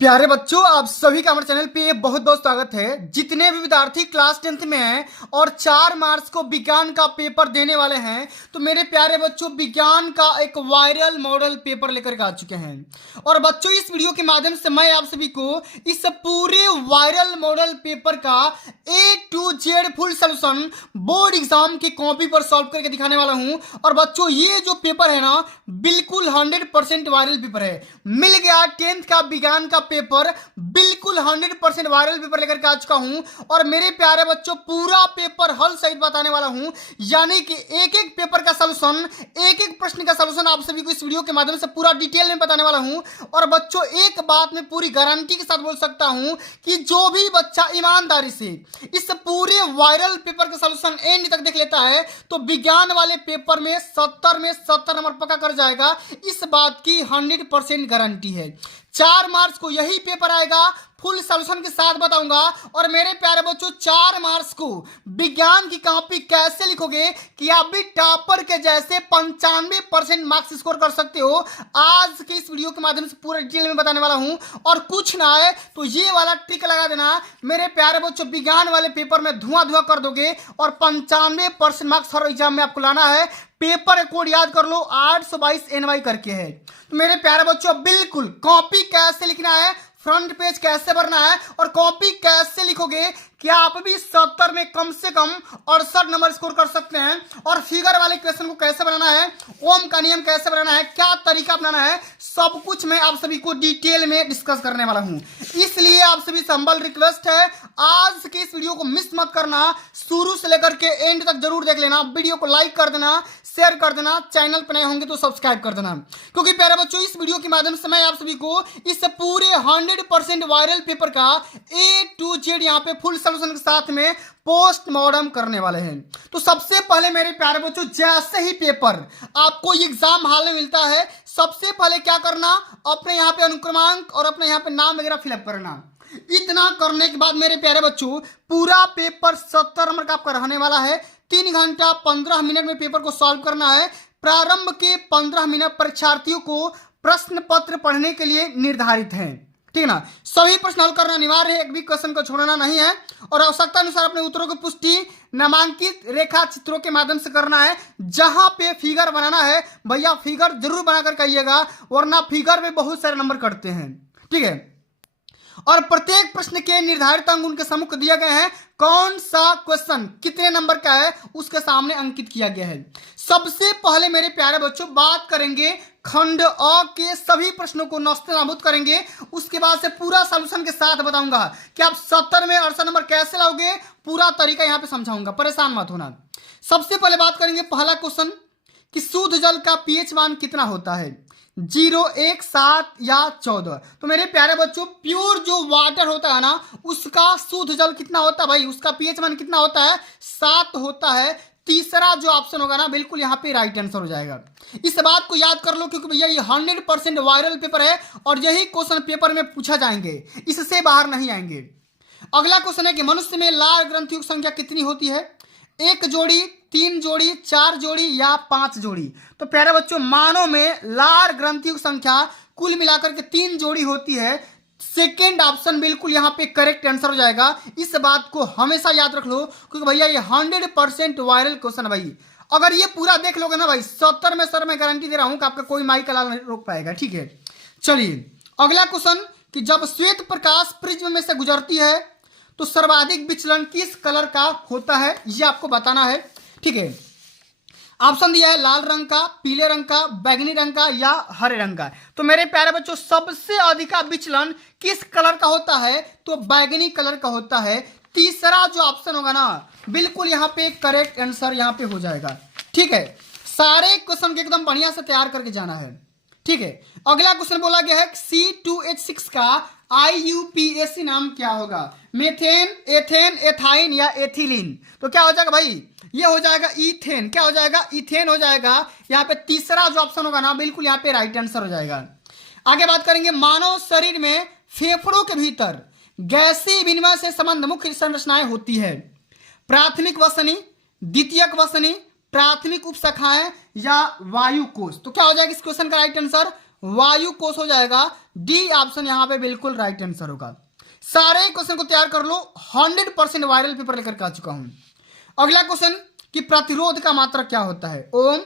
प्यारे बच्चों, आप सभी का हमारे चैनल पे बहुत बहुत स्वागत है। जितने भी विद्यार्थी क्लास 10th में हैं और 4 मार्च को विज्ञान का पेपर देने वाले हैं, तो मेरे प्यारे बच्चों विज्ञान का एक वायरल मॉडल पेपर लेकर के आ चुके हैं। और बच्चों, इस वीडियो के माध्यम से मैं आप सभी को इस पूरे वायरल मॉडल पेपर का A to Z full solution board exam की कॉपी पर सॉल्व करके दिखाने वाला हूं। और बच्चों, ये जो पेपर है ना, बिल्कुल 100% वायरल पेपर है। मिल गया 10th का विज्ञान का पेपर, बिल्कुल 100% वायरल पेपर लेकर के आ चुका हूं। और मेरे प्यारे बच्चों, पूरा पेपर हल सहित बताने वाला हूं, यानी कि एक एक पेपर का सलूशन, एक एक प्रश्न का सलूशन आप सभी को इस वीडियो के माध्यम से पूरा डिटेल में बताने वाला हूं। और बच्चों, एक बात मैं पूरी गारंटी के साथ बोल सकता हूं कि जो भी बच्चा ईमानदारी से इस पूरे वायरल पेपर का सलूशन एंड तक देख लेता है, तो विज्ञान वाले पेपर में 70 में 70 नंबर पक्का कर जाएगा। इस बात की 100% गारंटी है। 4 मार्च को यही पेपर आएगा, फुल सॉल्यूशन के साथ बताऊंगा। और मेरे प्यारे बच्चों, 4 मार्च को विज्ञान की कॉपी कैसे लिखोगे कि आप भी टॉपर के जैसे 95% मार्क्स स्कोर कर सकते हो, आज के इस वीडियो के माध्यम से पूरा डिटेल में बताने वाला हूं। और कुछ ना है तो ये वाला ट्रिक लगा देना मेरे प्यारे बच्चों, विज्ञान वाले पेपर में धुआं धुआं कर दोगे और 95% मार्क्स हर एग्जाम में आपको लाना है। पेपर कोड याद कर लो, 822 NY करके है। तो मेरे प्यारे बच्चों, बिल्कुल कॉपी कैसे लिखना है, फ्रंट पेज कैसे भरना है और कॉपी कैसे लिखोगे कि आप भी 70 में कम से कम 68 नंबर स्कोर कर सकते हैं। और फिगर वाले क्वेश्चन को कैसे बनाना है, ओम का नियम कैसे बनाना है, क्या तरीका अपनाना है, सब कुछ मैं आप सभी को डिटेल में डिस्कस करने वाला हूं। इसलिए आप सभी से हम्बल रिक्वेस्ट है, आज के इस वीडियो को मिस मत करना, शुरू से लेकर के एंड तक जरूर देख लेना। वीडियो को लाइक कर देना, शेयर कर देना, चैनल पर नए होंगे तो सब्सक्राइब कर देना। क्योंकि प्यारे बच्चों, इस वीडियो के माध्यम से मैं आप सभी को इस पूरे 100% वायरल पेपर का A to Z यहाँ पे फुल सॉल्यूशन के साथ में पोस्टमार्टम करने वाले हैं। तो सबसे पहले मेरे प्यारे बच्चों, जैसे ही पेपर आपको एग्जाम हॉल में मिलता है, सबसे पहले क्या करना, अपने यहाँ पे अनुक्रमांक और अपने यहाँ पे नाम वगैरह फिलअप करना। इतना करने के बाद मेरे प्यारे बच्चों, पूरा पेपर 70 नंबर का आपका रहने वाला है। 3 घंटा 15 मिनट में पेपर को सॉल्व करना है। प्रारंभ के 15 मिनट परीक्षार्थियों को प्रश्न पत्र पढ़ने के लिए निर्धारित है, ठीक है ना। सभी प्रश्न हल करना अनिवार्य है, एक भी क्वेश्चन को छोड़ना नहीं है। और आवश्यकता अनुसार अपने उत्तरों की पुष्टि नामांकित रेखा चित्रों के माध्यम से करना है। जहां पे फिगर बनाना है, भैया फिगर जरूर बनाकर कहिएगा, वरना फिगर में बहुत सारे नंबर कटते हैं, ठीक है। और प्रत्येक प्रश्न के निर्धारित अंक उनके सम्मुख दिए गए हैं। कौन सा क्वेश्चन कितने नंबर का है उसके सामने अंकित किया गया है। सबसे पहले मेरे प्यारे बच्चों, बात करेंगे खंड अ के सभी प्रश्नों को नस्ते नाबूद करेंगे। उसके बाद से पूरा सॉल्यूशन के साथ बताऊंगा कि आप 70 में 68 नंबर कैसे लाओगे, पूरा तरीका यहां पे समझाऊंगा, परेशान मत होना। सबसे पहले बात करेंगे पहला क्वेश्चन कि शुद्ध जल का पीएच मान कितना होता है, 0, 1, 7 या 14। तो मेरे प्यारे बच्चों, प्योर जो वाटर होता है ना, उसका शुद्ध जल कितना होता है भाई, उसका पीएच मान कितना होता है, 7 होता है। तीसरा जो ऑप्शन होगा ना, बिल्कुल यहाँ पे राइट आंसर हो जाएगा। इस बात को याद कर लो, क्योंकि भैया ये 100% वायरल पेपर है और यही क्वेश्चन पेपर में पूछा जाएंगे, इससे बाहर नहीं आएंगे। अगला क्वेश्चन है कि मनुष्य में लाल ग्रंथियों की संख्या कितनी होती है, 1 जोड़ी, 3 जोड़ी, 4 जोड़ी या 5 जोड़ी। तो प्यारे बच्चों, मानव में लाल ग्रंथियों की संख्या कुल मिलाकर के 3 जोड़ी होती है। सेकेंड ऑप्शन बिल्कुल यहाँ पे करेक्ट आंसर हो जाएगा। इस बात को हमेशा याद रख लो, क्योंकि भैया ये 100% वायरल क्वेश्चन है भाई। अगर ये पूरा देख लोगे ना भाई, 70 में सर मैं गारंटी दे रहा हूं कि आपका कोई माई का लाल नहीं रोक पाएगा, ठीक है। चलिए अगला क्वेश्चन कि जब श्वेत प्रकाश प्रिज्म में से गुजरती है तो सर्वाधिक विचलन किस कलर का होता है, ये आपको बताना है, ठीक है। ऑप्शन दिया है लाल रंग का, पीले रंग का, बैगनी रंग का या हरे रंग का। तो मेरे प्यारे बच्चों, सबसे अधिक विचलन किस कलर का होता है, तो बैगनी कलर का होता है। तीसरा जो ऑप्शन होगा ना, बिल्कुल यहाँ पे करेक्ट आंसर यहाँ पे हो जाएगा, ठीक है। सारे क्वेश्चन के एकदम बढ़िया से तैयार करके जाना है, ठीक है। अगला क्वेश्चन बोला गया है C2H6 का IUPAC नाम क्या होगा, मेथेन, एथेन, एथाइन या एथिलीन। तो क्या हो जाएगा भाई, ये हो जाएगा इथेन। क्या हो जाएगा, इथेन हो जाएगा। यहाँ पे तीसरा जो ऑप्शन होगा ना, बिल्कुल यहाँ पे राइट आंसर हो जाएगा। आगे बात करेंगे, मानव शरीर में फेफड़ों के भीतर गैसीय विनिमय से संबंध मुख्य संरचनाएं होती है, प्राथमिक वसनी, द्वितीयक वसनी, प्राथमिक उपशाखाएं या वायु कोश। तो क्या हो जाएगा इस क्वेश्चन का राइट आंसर, वायु कोश हो जाएगा। डी ऑप्शन यहाँ पे बिल्कुल राइट आंसर होगा। सारे क्वेश्चन को तैयार कर लो, 100% वायरल पेपर लेकर के आ चुका हूं। अगला क्वेश्चन कि प्रतिरोध का मात्रक क्या होता है? ओम,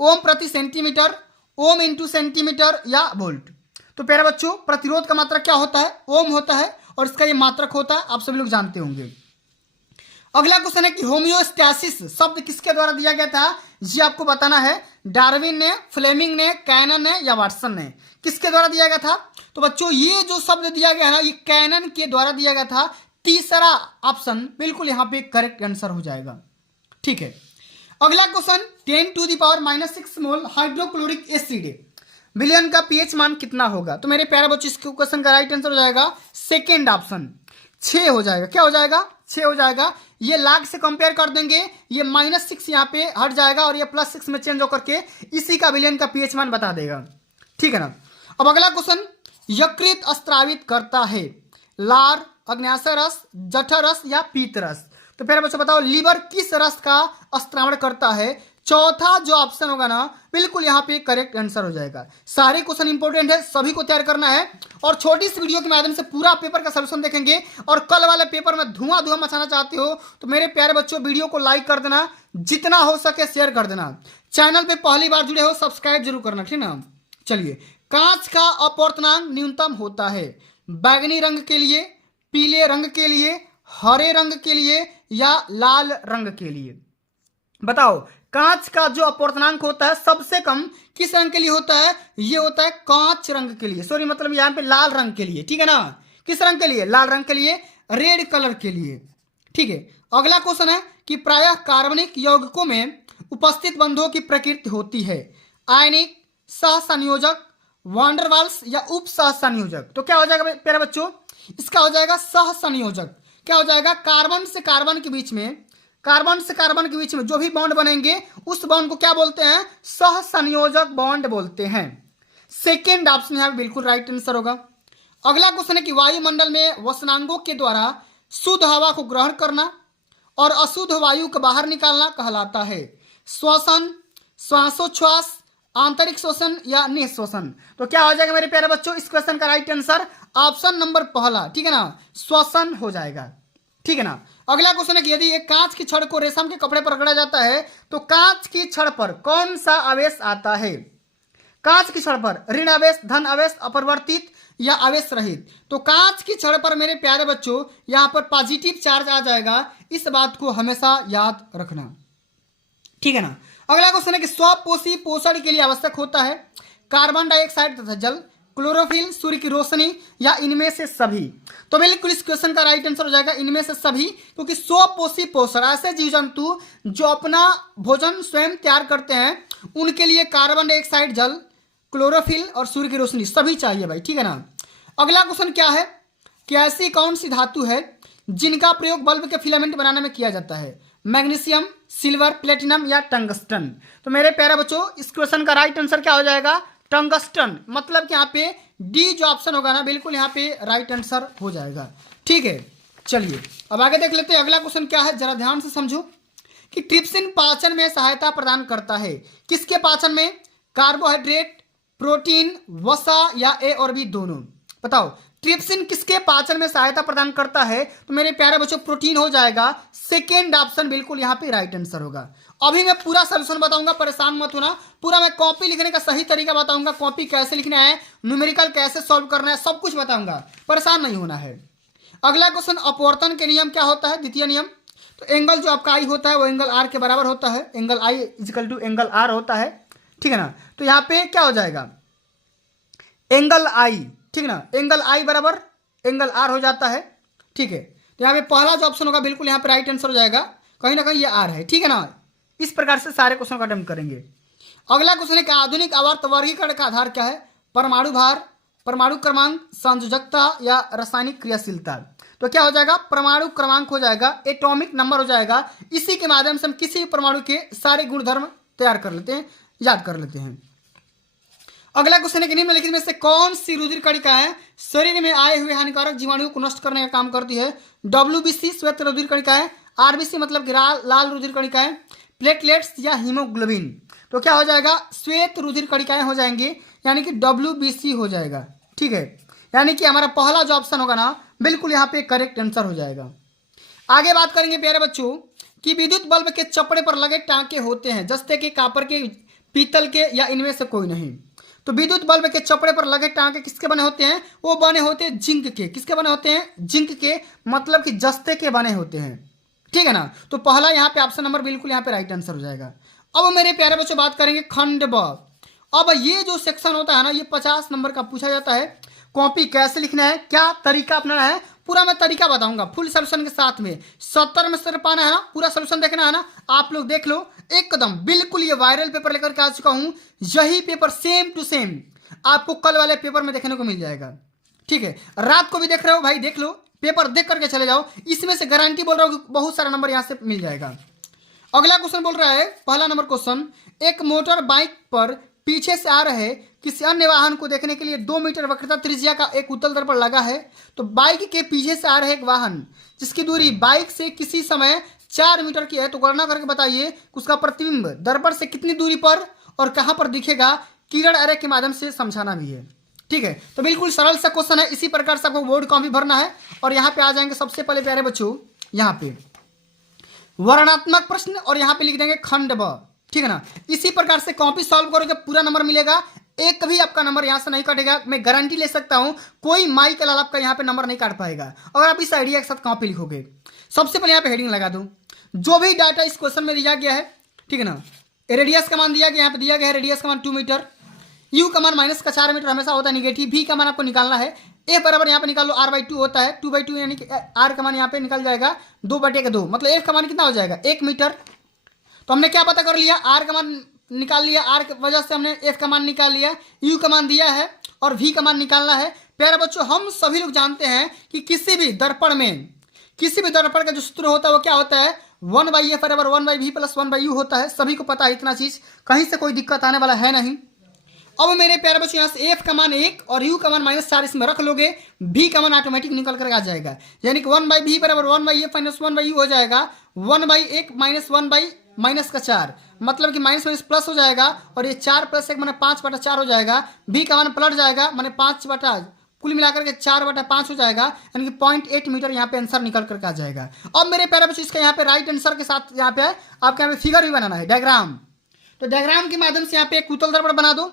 ओम प्रति सेंटीमीटर, ओम इंटू सेंटीमीटर या वोल्ट। तो प्यारे बच्चों प्रतिरोध का मात्रक क्या होता है? ओम होता है और इसका ये मात्रक होता है, आप सभी लोग जानते होंगे। अगला क्वेश्चन है कि होम्योस्टैसिस शब्द किसके द्वारा दिया गया था? ये आपको बताना है। डार्विन ने, फ्लेमिंग ने, कैनन ने या वाटसन ने, किसके द्वारा दिया गया था? तो बच्चों ये जो शब्द दिया गया है ना, ये कैनन के द्वारा दिया गया था। तीसरा ऑप्शन बिल्कुल यहाँ पे करेक्ट आंसर हो जाएगा। ठीक है, अगला क्वेश्चन 10⁻⁻6 मोल हाइड्रोक्लोरिक एसिड विलयन का पीएच मान कितना होगा? तो मेरे प्यारे बच्चों इस क्वेश्चन का राइट आंसर हो जाएगा सेकेंड ऑप्शन, 6 हो जाएगा। क्या हो जाएगा? 6 हो जाएगा। ये लाख से कंपेयर कर देंगे, ये -6 यहाँ पे हट जाएगा और ये +6 में चेंज होकर के इसी का विलयन का पीएच मान बता देगा। ठीक है ना। अब अगला क्वेश्चन, यकृत स्त्रावित करता है लार, अग्न्याशय रस, जठर रस या पीत रस। तो फिर बच्चों बताओ लीवर किस रस का स्त्रावण करता है? चौथा जो ऑप्शन होगा ना बिल्कुल यहाँ पे करेक्ट आंसर हो जाएगा। सारे क्वेश्चन इंपॉर्टेंट है, सभी को तैयार करना है और छोटी सी वीडियो के माध्यम से पूरा पेपर का सलूशन देखेंगे। और कल वाले पेपर में धुआं धुआं मचाना चाहते हो तो मेरे प्यारे बच्चों वीडियो को लाइक कर देना, जितना हो सके शेयर कर देना। चैनल पे पहली बार जुड़े हो सब्सक्राइब जरूर करना, ठीक ना। चलिए, कांच का अपवर्तनांक न्यूनतम होता है बैगनी रंग के लिए, पीले रंग के लिए, हरे रंग के लिए या लाल रंग के लिए। बताओ कांच का जो अपवर्तनांक होता है सबसे कम किस रंग के लिए होता है? ये होता है कांच रंग के लिए, सॉरी मतलब यहां पे लाल रंग के लिए। ठीक है ना, किस रंग के लिए? लाल रंग के लिए, रेड कलर के लिए। ठीक है, अगला क्वेश्चन है कि प्रायः कार्बनिक यौगिकों में उपस्थित बंधों की प्रकृति होती है आयनिक, सहसंयोजक, वांडरवाल्स या उप सहसंयोजक। तो क्या हो जाएगा प्यारे बच्चों? इसका हो जाएगा सहसंयोजक। क्या हो जाएगा? कार्बन से कार्बन के बीच में, कार्बन से कार्बन के बीच में जो भी बॉन्ड बनेंगे उस बॉन्ड को क्या बोलते हैं? सहसंयोजक बॉन्ड बोलते हैं। सेकेंड ऑप्शन यहाँ बिल्कुल राइट आंसर होगा। अगला क्वेश्चन है कि वायुमंडल में वसनांगों के द्वारा शुद्ध हवा को ग्रहण करना और अशुद्ध वायु को बाहर निकालना कहलाता है श्वसन, श्वासोच्छ्वास, आंतरिक श्वसन या निःश्वसन। तो क्या हो जाएगा मेरे प्यारे बच्चों इस क्वेश्चन का राइट आंसर? ऑप्शन नंबर पहला, ठीक है ना, श्वसन हो जाएगा। ठीक है ना। अगला क्वेश्चन है कि यदि एक कांच की छड़ को रेशम के कपड़े पर रगड़ा जाता है तो कांच की छड़ पर कौन सा आवेश आता है? कांच की छड़ पर ऋण आवेश, धन आवेश, अपरिवर्तित या आवेश रहित। तो कांच की छड़ पर मेरे प्यारे बच्चों यहां पर पॉजिटिव चार्ज आ जाएगा, इस बात को हमेशा याद रखना। ठीक है ना। अगला क्वेश्चन है कि स्वपोषी पोषण के लिए आवश्यक होता है कार्बन डाइऑक्साइड तथा जल, क्लोरोफिल, सूर्य की रोशनी या इनमें से सभी। तो बिल्कुल इस क्वेश्चन का राइट आंसर हो जाएगा इनमें से सभी, क्योंकि स्वपोषी पोषण ऐसे जीव जंतु जो अपना भोजन स्वयं तैयार करते हैं उनके लिए कार्बन डाइऑक्साइड, जल, क्लोरोफिल और सूर्य की रोशनी सभी चाहिए भाई। ठीक है ना। अगला क्वेश्चन क्या है कि ऐसी कौन सी धातु है जिनका प्रयोग बल्ब के फिलामेंट बनाने में किया जाता है? मैग्नीशियम, सिल्वर, प्लेटिनम या टंगस्टन। तो मेरे प्यारे बच्चों इस क्वेश्चन का राइट आंसर क्या हो जाएगा? टंगस्टन। मतलब कि यहाँ पे डी जो ऑप्शन होगा ना बिल्कुल यहाँ पे राइट आंसर हो जाएगा। ठीक है, चलिए अब आगे देख लेते हैं। अगला क्वेश्चन क्या है, जरा ध्यान से समझो कि ट्रिप्सिन पाचन में सहायता प्रदान करता है किसके पाचन में? कार्बोहाइड्रेट, प्रोटीन, वसा या ए और बी दोनों। बताओ ट्रिप्सिन किसके पाचन में सहायता प्रदान करता है? तो मेरे प्यारे बच्चों प्रोटीन हो जाएगा। सेकेंड ऑप्शन बिल्कुल यहाँ पे राइट आंसर होगा। अभी मैं पूरा सॉल्यूशन बताऊंगा, परेशान मत होना। पूरा मैं कॉपी लिखने का सही तरीका बताऊंगा, कॉपी कैसे लिखना है, न्यूमेरिकल कैसे सॉल्व करना है, सब कुछ बताऊंगा, परेशान नहीं होना है। अगला क्वेश्चन, अपवर्तन के नियम क्या होता है? द्वितीय नियम। तो एंगल जो आपका आई होता है वो एंगल आर के बराबर होता है, angle I equal to angle R होता है। ठीक है ना। तो यहाँ पे क्या हो जाएगा? एंगल आई, ठीक है ना, एंगल आई बराबर एंगल आर हो जाता है। ठीक है, तो यहाँ पे पहला जो ऑप्शन होगा बिल्कुल यहाँ पे राइट आंसर हो जाएगा, कहीं ना कहीं ये आर है। ठीक है ना। इस प्रकार से सारे क्वेश्चन का अटेम्प्ट करेंगे। अगला क्वेश्चन है कि आधुनिक आवर्त वर्गीकरण का आधार क्या है? परमाणु भार, परमाणु क्रमांक, संयोजकता या रासायनिक क्रियाशीलता। तो क्या हो जाएगा? परमाणु क्रमांक हो जाएगा, एटॉमिक नंबर हो जाएगा। इसी के माध्यम से हम किसी भी परमाणु के सारे गुणधर्म तैयार कर लेते हैं, याद कर लेते हैं। अगला क्वेश्चन है कि निम्नलिखित में से कौन सी रुधिर कणिकाएं शरीर में आए हुए हानिकारक जीवाणुओं को नष्ट करने का काम करती है? WBC श्वेत रुधिर कणिकाएं, RBC मतलब कि लाल रुधिर कणिकाएं, प्लेटलेट्स या हीमोग्लोबिन। तो क्या हो जाएगा? श्वेत रुधिर कणिकाएं हो जाएंगे। यानी कि WBC हो जाएगा। ठीक है, यानी कि हमारा पहला जो ऑप्शन होगा ना बिल्कुल यहाँ पे करेक्ट आंसर हो जाएगा। आगे बात करेंगे प्यारे बच्चों कि विद्युत बल्ब के चपड़े पर लगे टांके होते हैं जस्ते के, कापर के, पीतल के या इनमें से कोई नहीं। तो विद्युत बल्ब के चपड़े पर लगे टांके किसके बने होते हैं? वो बने होते हैं जिंक के। किसके बने होते हैं? जिंक के, मतलब कि जस्ते के बने होते हैं। ठीक है ना, तो पहला यहाँ पे ऑप्शन नंबर बिल्कुल यहाँ पे राइट आंसर हो जाएगा। अब मेरे प्यारे बच्चों बात करेंगे खंड ब। अब ये जो सेक्शन होता है ना ये 50 नंबर का पूछा जाता है। कॉपी कैसे लिखना है, क्या तरीका अपनाना है, पूरा मैं तरीका बताऊंगा फुल सोल्यूशन के साथ में। 70 में सर पाना है ना, पूरा सोल्यूशन देखना है ना, आप लोग देख लो एकदम बिल्कुल। ये वायरल पेपर लेकर के आ चुका हूं, यही पेपर सेम टू सेम आपको कल वाले पेपर में देखने को मिल जाएगा। ठीक है, रात को भी देख रहे हो भाई, देख लो, पेपर देख करके चले जाओ, इसमें से गारंटी बोल रहा हूँ बहुत सारा नंबर यहाँ से मिल जाएगा। अगला क्वेश्चन बोल रहा है, पहला नंबर क्वेश्चन, एक मोटर बाइक पर पीछे से आ रहे किसी अन्य वाहन को देखने के लिए 2 मीटर वक्रता त्रिज्या का एक उत्तल दर्पण लगा है। तो बाइक के पीछे से आ रहे एक वाहन जिसकी दूरी बाइक से किसी समय 4 मीटर की है, तो गणना करके बताइए उसका प्रतिबिंब दर्पण से कितनी दूरी पर और कहां पर दिखेगा। किरण अरे के माध्यम से समझाना भी है। ठीक है, तो बिल्कुल सरल सा क्वेश्चन है, इसी प्रकार से आपको बोर्ड कॉपी भरना है। और यहाँ पे आ जाएंगे सबसे पहले प्यारे बच्चों, यहाँ पे वर्णात्मक प्रश्न और यहाँ पे लिख देंगे खंड ब। ठीक है ना, इसी प्रकार से कॉपी सॉल्व करोगे पूरा नंबर मिलेगा, एक भी आपका नंबर यहाँ से नहीं कटेगा। मैं गारंटी ले सकता हूँ कोई माई के लाल आपका यहाँ पे नंबर नहीं काट पाएगा अगर आप इस आइडिया के साथ कॉपी लिखोगे। सबसे पहले यहाँ पे हेडिंग लगा दूँ, जो भी डाटा इस क्वेश्चन में दिया गया है। ठीक है ना, रेडियस का मान दिया गया, यहाँ पे दिया गया है रेडियस का मान 2 मीटर, यू का मान माइनस का 4 मीटर हमेशा होता है निगेटिव, भी का मान आपको निकालना है, ए बराबर यहाँ पे निकाल लो r/2 होता है, 2/2 यानी कि आर का मान यहाँ पे निकल जाएगा 2/2, मतलब एफ का मान कितना हो जाएगा 1 मीटर। तो हमने क्या पता कर लिया, आर का मान निकाल लिया, आर की वजह से हमने एफ का मान निकाल लिया, यू का मान दिया है और वी का मान निकालना है। प्यारे बच्चों हम सभी लोग जानते हैं कि किसी भी दर्पण का जो सूत्र होता है वो क्या होता है, 1/f बराबर 1/v प्लस 1/u होता है। सभी को पता है इतना चीज, कहीं से कोई दिक्कत आने वाला है नहीं। अब मेरे प्यारे बच्चों यहाँ से एफ का मान 1 और यू का मान -4 इसमें रख लोगे, भी का मान ऑटोमेटिक निकल कर आ जाएगा, यानी कि 1/v बराबर 1/f माइनस 1/u हो जाएगा, 1/1 माइनस 1/-4, मतलब कि माइनस माइनस प्लस हो जाएगा और ये 4 + 1 माने 5/4 हो जाएगा। भी का मान पलट जाएगा माने 5 कुल मिलाकर के 4/5 हो जाएगा, यानी कि 0.8 मीटर यहाँ पे आंसर निकल करके आ जाएगा। अब मेरे प्यारे बच्चों इसका यहाँ पे राइट आंसर के साथ यहाँ पे आपके यहाँ पे फिगर भी बनाना है, डायग्राम। तो डायग्राम के माध्यम से यहाँ पे एक उत्तल दर्पण बना दो,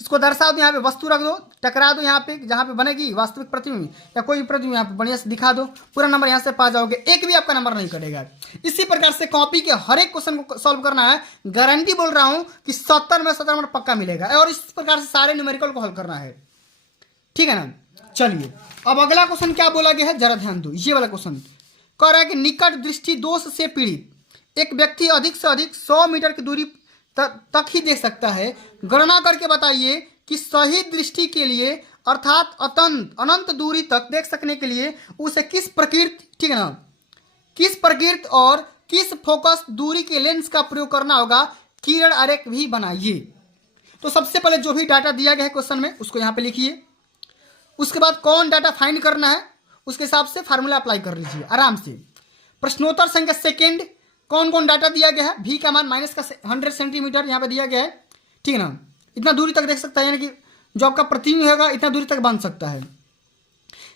इसको दर्शा दो, यहाँ पे वस्तु रख दो, टकरा दो यहाँ पे जहाँ पे बनेगी वास्तविक प्रतिबिंब या कोई प्रतिबिंब यहाँ पे बढ़िया से दिखा दो, पूरा नंबर यहाँ से पा जाओगे, एक भी आपका नंबर नहीं कटेगा। इसी प्रकार से कॉपी के हर एक क्वेश्चन को सॉल्व करना है, गारंटी बोल रहा हूँ कि 70 में 70 नंबर पक्का मिलेगा, और इस प्रकार से सारे न्यूमेरिकल को हल करना है। ठीक है ना, चलिए अब अगला क्वेश्चन क्या बोला गया है जरा ध्यान दो। ये वाला क्वेश्चन कह रहा है कि निकट दृष्टि दोष से पीड़ित एक व्यक्ति अधिक से अधिक 100 मीटर की दूरी तक ही देख सकता है। गणना करके बताइए कि सही दृष्टि के लिए अर्थात अनंत दूरी तक देख सकने के लिए उसे किस प्रकृति, ठीक है ना, किस प्रकृति और किस फोकस दूरी के लेंस का प्रयोग करना होगा। किरण आरेख भी बनाइए। तो सबसे पहले जो भी डाटा दिया गया है क्वेश्चन में उसको यहाँ पे लिखिए, उसके बाद कौन डाटा फाइंड करना है उसके हिसाब से फार्मूला अप्लाई कर लीजिए आराम से। प्रश्नोत्तर संख्या सेकेंड, कौन कौन डाटा दिया गया है, भी का मान -100 सेंटीमीटर यहाँ पे दिया गया है। ठीक है ना, इतना दूरी तक देख सकता है, यानी कि जो आपका प्रतिबिंब होगा इतना दूरी तक बन सकता है।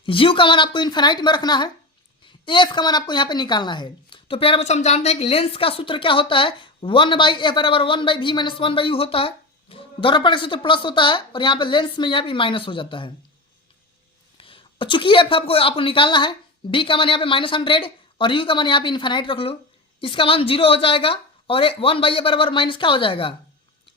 यू का मान आपको इन्फिनाइट में रखना है, एफ का मान आपको यहाँ पे निकालना है। तो प्यारे बच्चों हम जानते हैं कि लेंस का सूत्र क्या होता है, 1/f बराबर 1/v माइनस 1/u होता है, दर्पण का सूत्र प्लस होता है और यहाँ पे लेंस में यहाँ पे माइनस हो जाता है। चूंकि एफ आपको निकालना है, बी का मान यहाँ पे -100 और यू का मान यहाँ पे इन्फिनाइट रख लो, इसका मान 0 हो जाएगा और 1/f बराबर माइनस क्या हो जाएगा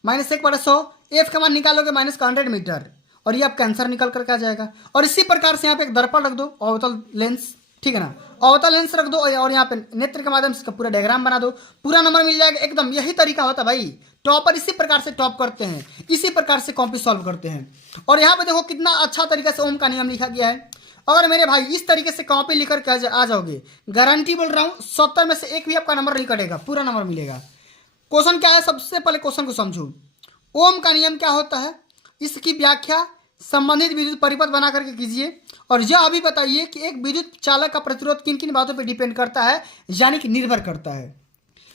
-1/100, एफ का मान निकालोगे -100 मीटर और ये आपका आंसर निकल करके आ जाएगा। और इसी प्रकार से यहाँ पे एक दर्पण रख दो, अवतल लेंस, ठीक है ना, अवतल लेंस रख दो और यहाँ पे नेत्र के माध्यम से पूरा डायग्राम बना दो, पूरा नंबर मिल जाएगा एकदम। यही तरीका होता है भाई, टॉपर इसी प्रकार से टॉप करते हैं, इसी प्रकार से कॉपी सॉल्व करते हैं। और यहाँ पे देखो कितना अच्छा तरीका से ओम का नियम लिखा गया है। अगर मेरे भाई इस तरीके से कॉपी लिख कर आ जाओगे, गारंटी बोल रहा हूँ 70 में से एक भी आपका नंबर नहीं कटेगा, पूरा नंबर मिलेगा। क्वेश्चन क्या है, सबसे पहले क्वेश्चन को समझो। ओम का नियम क्या होता है, इसकी व्याख्या संबंधित विद्युत परिपथ बना करके कीजिए और यह अभी बताइए कि एक विद्युत चालक का प्रतिरोध किन किन बातों पर डिपेंड करता है, यानी कि निर्भर करता है।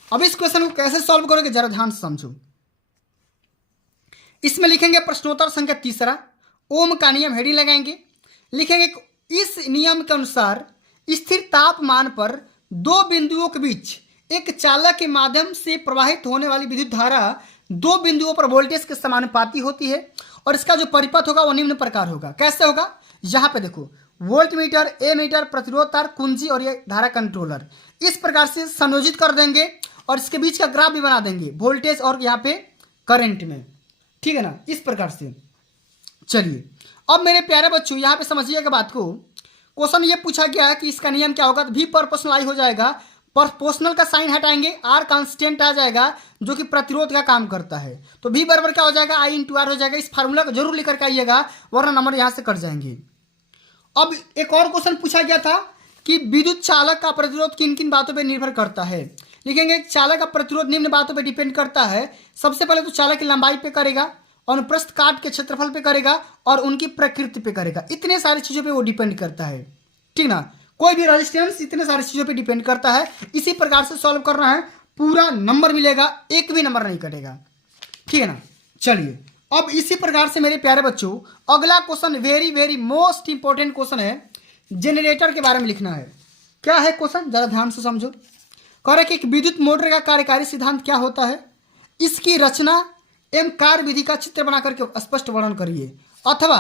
अब इस क्वेश्चन को कैसे सॉल्व करोगे जरा ध्यान से समझो। इसमें लिखेंगे प्रश्नोत्तर संख्या तीसरा, ओम का नियम हेडिंग लगाएंगे, लिखेंगे इस नियम के अनुसार स्थिर तापमान पर दो बिंदुओं के बीच एक चालक के माध्यम से प्रवाहित होने वाली विद्युत धारा दो बिंदुओं पर वोल्टेज के समानुपाती होती है और इसका जो परिपथ होगा वो निम्न प्रकार होगा। कैसे होगा, यहाँ पे देखो वोल्ट मीटर, ए मीटर, प्रतिरोध तार, कुंजी और ये धारा कंट्रोलर, इस प्रकार से संयोजित कर देंगे और इसके बीच का ग्राफ भी बना देंगे वोल्टेज और यहाँ पे करंट में, ठीक है ना, इस प्रकार से। चलिए अब मेरे प्यारे बच्चों यहाँ पे समझिएगा बात को। क्वेश्चन ये पूछा गया है कि इसका नियम क्या होगा, तो भी प्रोपोर्शनल आई हो जाएगा, प्रोपोर्शनल का साइन हटाएंगे, आर कांस्टेंट आ जाएगा जो कि प्रतिरोध का काम करता है, तो भी बराबर क्या हो जाएगा, आई इंटू आर हो जाएगा। इस फार्मूला को जरूर लेकर के आइएगा वरना नंबर यहाँ से कट जाएंगे। अब एक और क्वेश्चन पूछा गया था कि विद्युत चालक का प्रतिरोध किन किन बातों पर निर्भर करता है। लिखेंगे चालक का प्रतिरोध निम्न बातों पर डिपेंड करता है। सबसे पहले तो चालक की लंबाई पे करेगा, अनुप्रस्थ काट के क्षेत्रफल पे करेगा और उनकी प्रकृति पे करेगा, इतने सारी चीज़ों पे वो डिपेंड करता है, ठीक ना। कोई भी रेजिस्टेंस इतने सारी चीज़ों पे डिपेंड करता है। इसी प्रकार से सॉल्व करना है, पूरा नंबर मिलेगा, एक भी नंबर नहीं कटेगा, ठीक है ना। चलिए अब इसी प्रकार से मेरे प्यारे बच्चों अगला question very very most important question है, जनरेटर के बारे में लिखना है। क्या है क्वेश्चन, जरा ध्यान से समझो। कह रहे कि एक विद्युत मोटर का कार्यकारी सिद्धांत क्या होता है, इसकी रचना एवं कार्य विधि का चित्र बना करके स्पष्ट वर्णन करिए, अथवा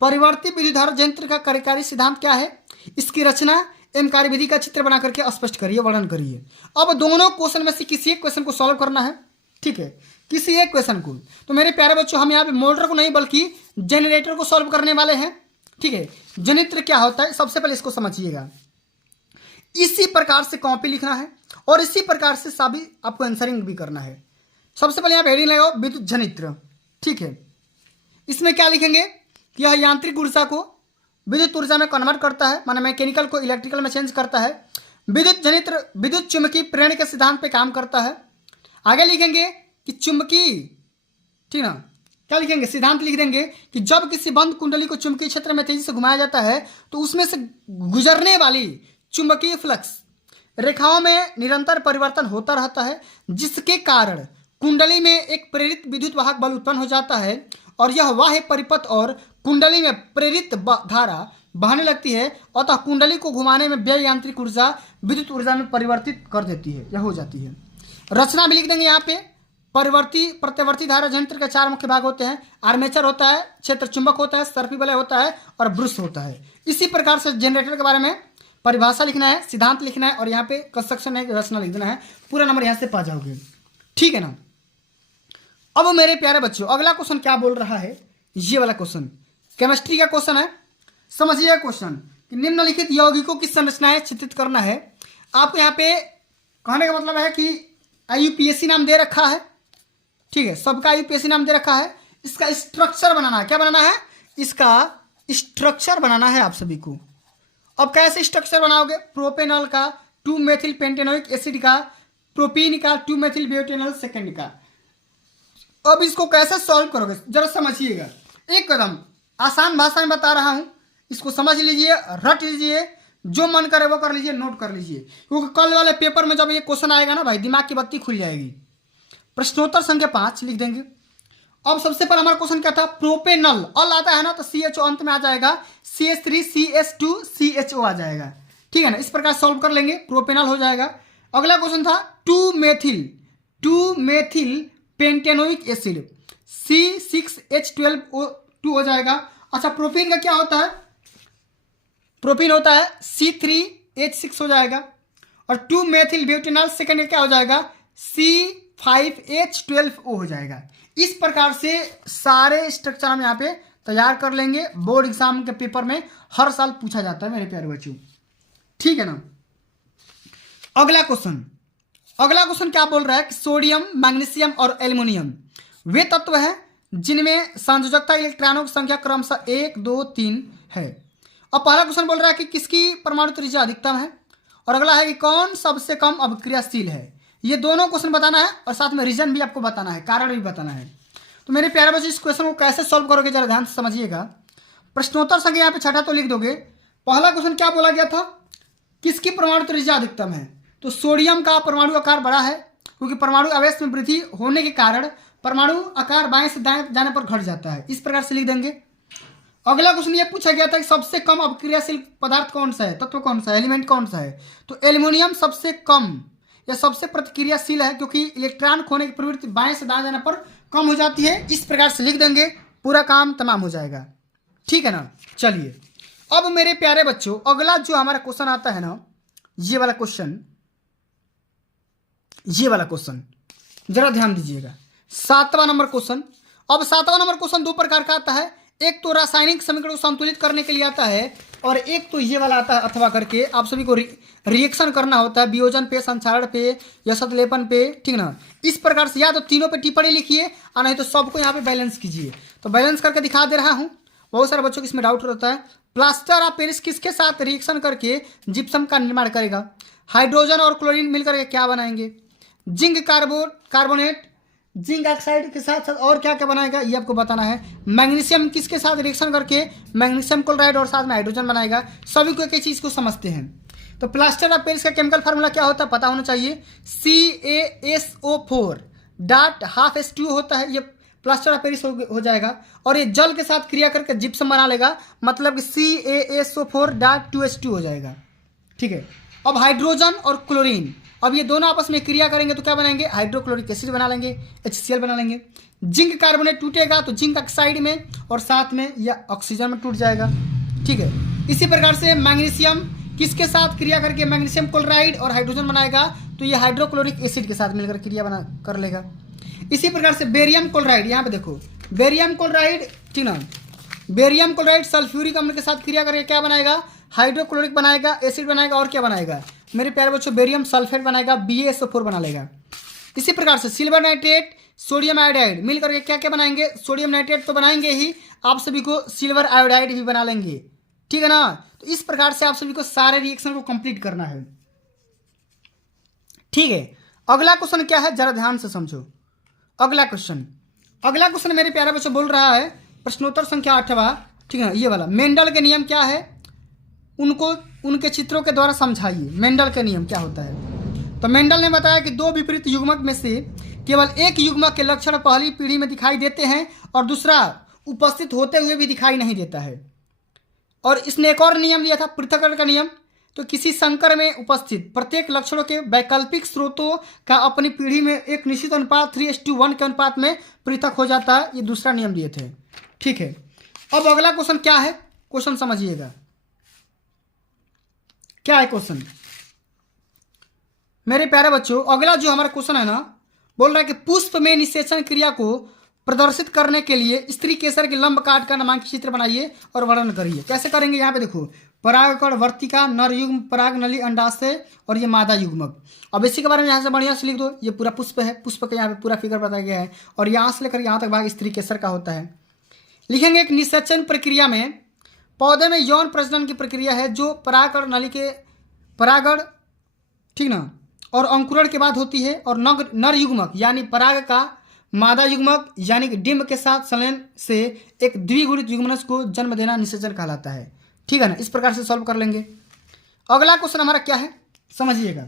परिवर्तित विद्युत धारा यंत्र का कार्यकारी सिद्धांत क्या है, इसकी रचना एवं कार्य विधि का चित्र बना करके स्पष्ट करिए, वर्णन करिए। अब दोनों क्वेश्चन में से किसी एक क्वेश्चन को सॉल्व करना है, ठीक है, किसी एक क्वेश्चन को। तो मेरे प्यारे बच्चों हम यहाँ पे मोटर को नहीं बल्कि जनरेटर को सॉल्व करने वाले हैं, ठीक है। जनरेटर क्या होता है सबसे पहले इसको समझिएगा। इसी प्रकार से कॉपी लिखना है और इसी प्रकार से सभी आपको आंसरिंग भी करना है। सबसे पहले यहाँ पे हेडिंग लगाओ विद्युत जनित्र, ठीक है। इसमें क्या लिखेंगे कि यह यांत्रिक ऊर्जा को विद्युत ऊर्जा में कन्वर्ट करता है, माने मैकेनिकल को इलेक्ट्रिकल में चेंज करता है। विद्युत जनित्र विद्युत चुंबकीय प्रेरण के सिद्धांत पे काम करता है। आगे लिखेंगे कि चुंबकीय, ठीक ना, क्या लिखेंगे, सिद्धांत लिख देंगे कि जब किसी बंद कुंडली को चुंबकीय क्षेत्र में तेजी से घुमाया जाता है तो उसमें से गुजरने वाली चुंबकीय फ्लक्स रेखाओं में निरंतर परिवर्तन होता रहता है, जिसके कारण कुंडली में एक प्रेरित विद्युत वाहक बल उत्पन्न हो जाता है और यह बाह्य परिपथ और कुंडली में प्रेरित धारा बहने लगती है, अतः कुंडली को घुमाने में व्यय यांत्रिक ऊर्जा विद्युत ऊर्जा में परिवर्तित कर देती है, यह हो जाती है। रचना भी लिख देंगे यहाँ पे। प्रत्यावर्ती धारा यंत्र के चार मुख्य भाग होते हैं, आर्मेचर होता है, क्षेत्र चुंबक होता है, सर्पी वलय होता है और ब्रुश होता है। इसी प्रकार से जनरेटर के बारे में परिभाषा लिखना है, सिद्धांत लिखना है और यहाँ पे कंस्ट्रक्शन है, रचना लिख देना है, पूरा नंबर यहाँ से पा जाओगे, ठीक है ना। अब मेरे प्यारे बच्चों अगला क्वेश्चन क्या बोल रहा है, ये वाला क्वेश्चन केमिस्ट्री का क्वेश्चन है। समझिए क्वेश्चन कि निम्नलिखित यौगिकों की संरचनाएं चित्रित करना है। आपको यहाँ पे कहने का मतलब है कि IUPAC नाम दे रखा है, ठीक है, सबका IUPAC नाम दे रखा है। इसका स्ट्रक्चर बनाना है, क्या बनाना है, इसका स्ट्रक्चर बनाना है आप सभी को। अब कैसे स्ट्रक्चर बनाओगे, प्रोपेनॉल का 2 मेथिल पेंटेनोइक एसिड का, प्रोपीन का 2 मेथिल ब्यूटेनॉल सेकेंड का। अब इसको कैसे सॉल्व करोगे जरा समझिएगा, एकदम आसान भाषा में बता रहा हूं, इसको समझ लीजिए, रट लीजिए, जो मन करे वो कर लीजिए, नोट कर लीजिए, क्योंकि कल वाले पेपर में जब ये क्वेश्चन आएगा ना भाई दिमाग की बत्ती खुल जाएगी। प्रश्नोत्तर संख्या 5 लिख देंगे। अब सबसे पहला हमारा क्वेश्चन क्या था, प्रोपेनॉल, अल आता है ना तो CHO अंत में आ जाएगा, CH3CH2CHO आ जाएगा, ठीक है ना। इस प्रकार सॉल्व कर लेंगे, प्रोपेनॉल हो जाएगा। अगला क्वेश्चन था 2 मेथिल पेंटेनोइक एसिड, C6H12O2 हो जाएगा। अच्छा प्रोपीन का क्या होता है, प्रोपीन होता है C3H6 हो जाएगा और 2 मेथिल ब्यूटेनॉल सेकेंड क्या हो जाएगा, C5H12O हो जाएगा। इस प्रकार से सारे स्ट्रक्चर हम यहाँ पे तैयार कर लेंगे, बोर्ड एग्जाम के पेपर में हर साल पूछा जाता है मेरे प्यारे बच्चों, ठीक है ना। अगला क्वेश्चन क्या बोल रहा है कि सोडियम, मैग्नीशियम और एल्युमिनियम वे तत्व हैं जिनमें संयोजकता इलेक्ट्रॉनों की संख्या क्रमशः 1, 2, 3 है। अब पहला क्वेश्चन बोल रहा है कि किसकी परमाणु त्रिज्या अधिकतम है और अगला है कि कौन सबसे कम अभिक्रियाशील है। ये दोनों क्वेश्चन बताना है और साथ में रीजन भी आपको बताना है, कारण भी बताना है। तो मेरे प्यारे बच्चों इस क्वेश्चन को कैसे सॉल्व करोगे जरा ध्यान से समझिएगा। प्रश्नोत्तर संख्या यहाँ पे छठा तो लिख दोगे। पहला क्वेश्चन क्या बोला गया था, किसकी परमाणु त्रिज्या अधिकतम है, तो सोडियम का परमाणु आकार बड़ा है क्योंकि परमाणु आवेश में वृद्धि होने के कारण परमाणु आकार बाएं से दाएं जाने पर घट जाता है। इस प्रकार से लिख देंगे। अगला क्वेश्चन ये पूछा गया था कि सबसे कम अपक्रियाशील पदार्थ कौन सा है, तत्व कौन सा है, एलिमेंट कौन सा है। तो एल्युमिनियम सबसे कम या सबसे प्रतिक्रियाशील है, क्योंकि इलेक्ट्रॉन खोने की प्रवृत्ति बाएं से दाएं जाने पर कम हो जाती है। इस प्रकार से लिख देंगे, पूरा काम तमाम हो जाएगा। ठीक है ना। चलिए अब मेरे प्यारे बच्चों अगला जो हमारा क्वेश्चन आता है ना, ये वाला क्वेश्चन जरा ध्यान दीजिएगा। 7वां नंबर क्वेश्चन। अब 7वां नंबर क्वेश्चन दो प्रकार का आता है। एक तो रासायनिक समीकरण को संतुलित करने के लिए आता है, और एक तो ये वाला आता है अथवा करके आप सभी को रिएक्शन करना होता है वियोजन पे, संक्षारण पे या सतलेपन पे। ठीक ना। इस प्रकार से या तो तीनों पे टिप्पणी लिखिए और नहीं तो सबको यहाँ पे बैलेंस कीजिए। तो बैलेंस करके दिखा दे रहा हूँ, बहुत सारे बच्चों को इसमें डाउट रहता है। प्लास्टर ऑफ पेरिस किसके साथ रिएक्शन करके जिप्सम का निर्माण करेगा? हाइड्रोजन और क्लोरीन मिलकर के क्या बनाएंगे? जिंक कार्बोनेट जिंक ऑक्साइड के साथ साथ और क्या क्या बनाएगा ये आपको बताना है। मैग्नीशियम किसके साथ रिएक्शन करके मैग्नीशियम क्लोराइड और साथ में हाइड्रोजन बनाएगा। सभी को एक एक चीज को समझते हैं। तो प्लास्टर ऑफ पेरिस का केमिकल फार्मूला क्या होता है पता होना चाहिए। CaSO4 डॉट हाफ H2O होता है, ये प्लास्टर ऑफ पेरिस हो जाएगा। और ये जल के साथ क्रिया करके जिप्सम बना लेगा, मतलब कि CaSO4 डॉट 2H2 हो जाएगा। ठीक है। अब हाइड्रोजन और क्लोरीन, अब ये दोनों आपस में क्रिया करेंगे तो क्या बनाएंगे? हाइड्रोक्लोरिक एसिड बना लेंगे, HCl बना लेंगे। जिंक कार्बोनेट टूटेगा तो जिंक ऑक्साइड में और साथ में या ऑक्सीजन में टूट जाएगा। ठीक है। इसी प्रकार से मैग्नीशियम किसके साथ क्रिया करके मैग्नीशियम क्लोराइड और हाइड्रोजन बनाएगा? तो ये हाइड्रोक्लोरिक एसिड के साथ मिलकर क्रिया बना कर लेगा। इसी प्रकार से बेरियम क्लोराइड, यहाँ पे देखो बेरियम क्लोराइड, ठीक ना, बेरियम क्लोराइड सल्फ्यूरिक अम्ल के साथ क्रिया करके क्या बनाएगा? हाइड्रोक्लोरिक बनाएगा, एसिड बनाएगा और क्या बनाएगा मेरे प्यारे बच्चों? बेरियम सल्फेट बनाएगा, BaSO4 बना लेगा। इसी प्रकार से सिल्वर नाइट्रेट सोडियम आयोडाइड मिल करके क्या क्या बनाएंगे? सोडियम नाइट्रेट तो बनाएंगे ही, आप सभी को सिल्वर आयोडाइड भी बना लेंगे। ठीक है ना। तो इस प्रकार से आप सभी को सारे रिएक्शन को कंप्लीट करना है। ठीक है। अगला क्वेश्चन क्या है जरा ध्यान से समझो। अगला क्वेश्चन मेरे प्यारे बच्चों बोल रहा है प्रश्नोत्तर संख्या 8वां। ठीक है ना। ये वाला मेंडल के नियम क्या है उनको उनके चित्रों के द्वारा समझाइए। मेंडल के नियम क्या होता है? तो मेंडल ने बताया कि दो विपरीत युग्मक में से केवल एक युग्मक के लक्षण पहली पीढ़ी में दिखाई देते हैं और दूसरा उपस्थित होते हुए भी दिखाई नहीं देता है। और इसने एक और नियम दिया था पृथक्करण का नियम। तो किसी संकर में उपस्थित प्रत्येक लक्षणों के वैकल्पिक स्रोतों का अपनी पीढ़ी में एक निश्चित अनुपात 3:1 के अनुपात में पृथक हो जाता है। ये दूसरा नियम दिए थे। ठीक है। अब अगला क्वेश्चन क्या है, क्वेश्चन समझिएगा। क्या है क्वेश्चन मेरे प्यारे बच्चों? अगला जो हमारा क्वेश्चन है ना, बोल रहा है कि पुष्प में निषेचन क्रिया को प्रदर्शित करने के लिए स्त्री केसर के लंब काट का नामांकित चित्र बनाइए और वर्णन करिए। कैसे करेंगे? यहाँ पे देखो परागकण वर्तिका, नर युग्म, पराग नली, अंडाशय और ये मादा युग्मक। अब इसी के बारे में यहाँ से बढ़िया से लिख दो। ये पूरा पुष्प है, पुष्प का यहाँ पे पूरा फिगर बताया गया है और यहाँ से लेकर यहाँ तक भाग स्त्री केसर का होता है। लिखेंगे एक निषेचन प्रक्रिया में पौधे में यौन प्रजनन की प्रक्रिया है जो परागकण नली के परागण, ठीक ना, और अंकुरण के बाद होती है। और नर युग्मक यानी पराग का मादा युग्मक यानी कि डिंब के साथ संलयन से एक द्विगुणित युग्मनज को जन्म देना निषेचन कहलाता है। ठीक है ना। इस प्रकार से सॉल्व कर लेंगे। अगला क्वेश्चन हमारा क्या है समझिएगा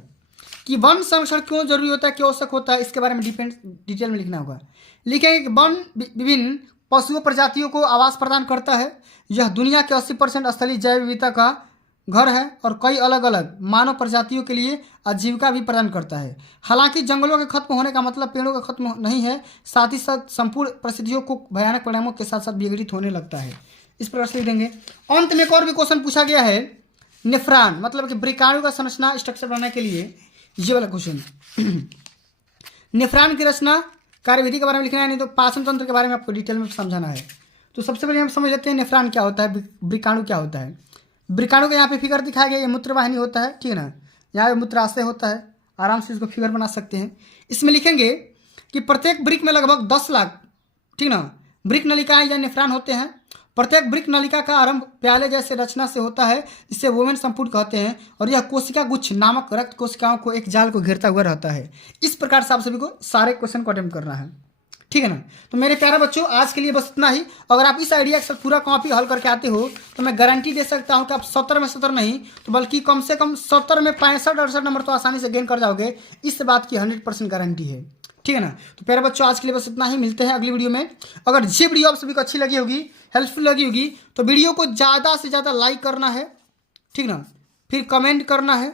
कि वन संरक्षण क्यों जरूरी होता है, क्यों आवश्यक होता है, इसके बारे में डिटेल में लिखना होगा। लिखेंगे कि वन विभिन्न पशुओं प्रजातियों को आवास प्रदान करता है। यह दुनिया के 80% स्थलीय जैव विविधता का घर है और कई अलग अलग मानव प्रजातियों के लिए आजीविका भी प्रदान करता है। हालांकि जंगलों के खत्म होने का मतलब पेड़ों का खत्म नहीं है, साथ ही साथ संपूर्ण परिस्थितियों को भयानक परिणामों के साथ साथ विघटित होने लगता है। इस प्रकार से लिख देंगे। अंत में एक और भी क्वेश्चन पूछा गया है, नेफ्रॉन मतलब कि वृक्काणु का संरचना स्ट्रक्चर बनाने के लिए ये वाला क्वेश्चन। नेफ्रॉन की रचना कार्यविधि के बारे में लिखना है, नहीं तो पाचन तंत्र के बारे में आपको डिटेल में समझाना है। तो सबसे पहले हम समझ लेते हैं नेफ्रॉन क्या होता है, वृक्काणु क्या होता है। वृक्काणु का यहाँ पे फिगर दिखाया गया, ये मूत्रवाहिनी होता है, ठीक है ना। यहाँ पे मूत्राशय होता है, आराम से इसको फिगर बना सकते हैं। इसमें लिखेंगे कि प्रत्येक वृक्क में लगभग 10 लाख, ठीक ना, वृक्क नलिकाएं या नेफ्रॉन होते हैं। प्रत्येक वृक्क नलिका का आरंभ प्याले जैसे रचना से होता है जिसे वोमेन संपुट कहते हैं और यह कोशिका गुच्छ नामक रक्त कोशिकाओं को एक जाल को घेरता हुआ रहता है। इस प्रकार से आप सभी को सारे क्वेश्चन को अटेम्प्ट करना है, ठीक है ना। तो मेरे प्यारे बच्चों आज के लिए बस इतना ही। अगर आप इस आइडिया के साथ पूरा कॉपी हल करके आते हो तो मैं गारंटी दे सकता हूं कि आप 70 में 70 नहीं तो बल्कि कम से कम 70 में 65-68 नंबर तो आसानी से गेन कर जाओगे। इस बात की 100% गारंटी है, ठीक है ना। तो प्यारे बच्चों आज के लिए बस इतना ही, मिलते हैं अगली वीडियो में। अगर ये वीडियो आप सभी को अच्छी लगी होगी, हेल्पफुल लगी होगी, तो वीडियो को ज़्यादा से ज़्यादा लाइक करना है, ठीक ना, फिर कमेंट करना है,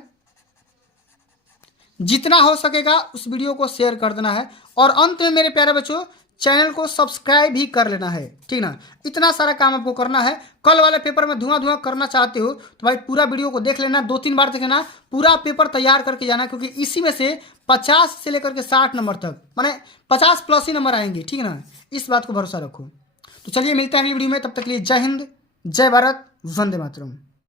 जितना हो सकेगा उस वीडियो को शेयर कर देना है, और अंत में मेरे प्यारे बच्चों चैनल को सब्सक्राइब भी कर लेना है, ठीक ना। इतना सारा काम आपको करना है। कल वाले पेपर में धुआं धुआं करना चाहते हो तो भाई पूरा वीडियो को देख लेना, 2-3 बार देख लेना, पूरा पेपर तैयार करके जाना, क्योंकि इसी में से 50 से लेकर के 60 नंबर तक, माने 50 प्लस ही नंबर आएंगे, ठीक है ना। इस बात को भरोसा रखो। तो चलिए मिलते हैं अगली वीडियो में, तब तक के लिए जय हिंद, जय भारत, वंदे मातरम।